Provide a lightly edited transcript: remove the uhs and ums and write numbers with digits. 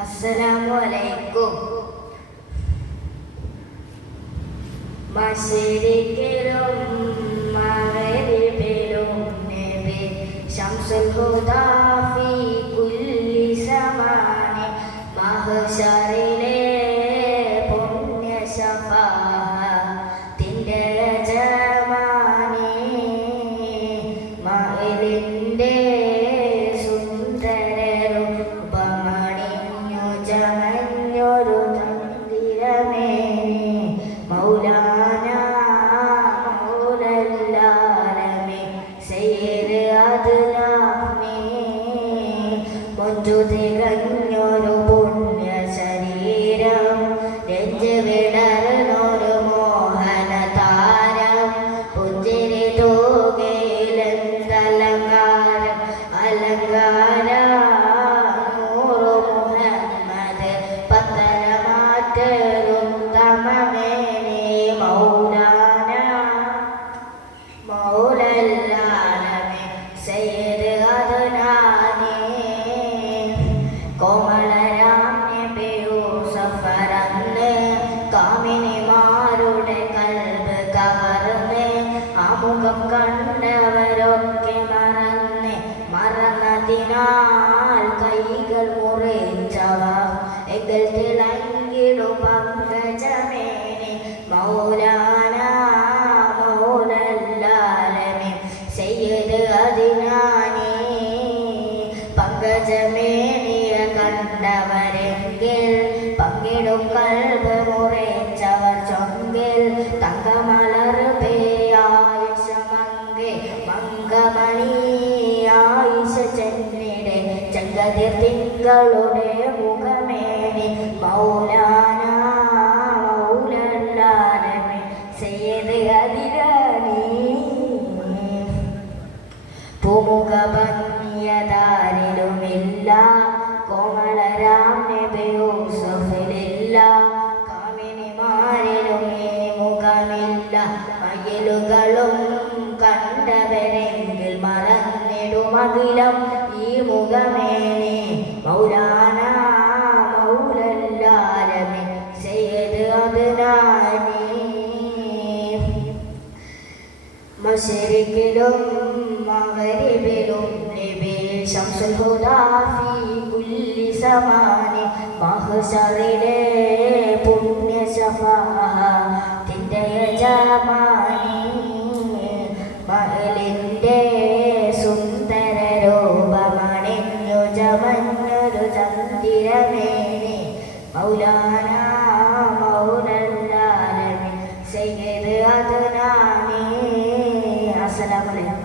അസ്സലാമുഅലൈക്കും. മശരിഖിലും മഗ്രിബിലും നബി ശംസുൽ ഹുദാ ഫീ കുല്ലി സമാനി മഹ്ശറിലെ പുണ്യ ശഫാഅത്തിന്റെ യജമാനി മഅലിന്റെ ജമഞ്ഞൊരു തന്തിരമേനി മൗലാന മൗലല്ലാലമി സയ്യിദ് അദ്നാമി മൊഞ്ചു തികഞ്ഞൊരു പുണ്യ ശരീരം നെഞ്ച് വിടർന്നൊരു മോഹന താരം പുഞ്ചിരി തൂകയിലെന്തലങ്കാരം അലങ്കാര മൗലാന മൗലല്ലാലമി സയ്യിദ് അദ്നാനി കോമളരാം നബി യൂസഫറന്ന് കാമിനിമാരുടെ കൽബ് കവർന്ന് ആമുഖം കണ്ടവരൊക്കെ മറന്നതിനാൽ കൈകൾ മുറിച്ചവ എങ്കിൽ തിളങ്ങിടും പങ്കജമേനി മൗലാന മൗലല്ലാലമി സയ്യിദ് അദ്നാനി പങ്കജമേനിയ കണ്ടവരെങ്കിൽ പങ്കിടും കൽബ് മുറിച്ചവർ ചൊങ്കിൽ തങ്കമലർ പേയായിഷ മങ്കെ മങ്കമണി ആയിഷ ചെന്നിടെ ചെങ്കതിർ തിങ്കളുടെ മുഖമേനി മൗലാന മൗലല്ലാലമി സയ്യിദ് അദ്നാനി പൂമുഖ ഭംഗിയതാരിലുമില്ല കോമളരാം നബി യൂസഫിലില്ല കാമിനിമാരിലും ഈ മുഖമില്ല മയിലുകളും കണ്ടവരെങ്കിൽ മറന്നിടുമകിലം ഈ മുഖമേനി മൗലാന മൗലല്ലാലമി സയ്യിദ് അദ്നാനി മശരിഖിലും മഗ്രിബിലും നബി ശംസുൽ ഹുദാ ഫീ കുല്ലി സമാനി മഹ്ശറിലെ പുണ്യ ശഫാഅത്തിന്റെ യജമാനി മഅലിന്റെ സുന്ദര രൂപമണിഞ്ഞു ജമഞ്ഞൊരു ചന്ദിരമേനി മൗലാന മൗലല്ലാലമി സയ്യിദ് അദ്നാനി. അസ്സലാമു അലൈക്കും.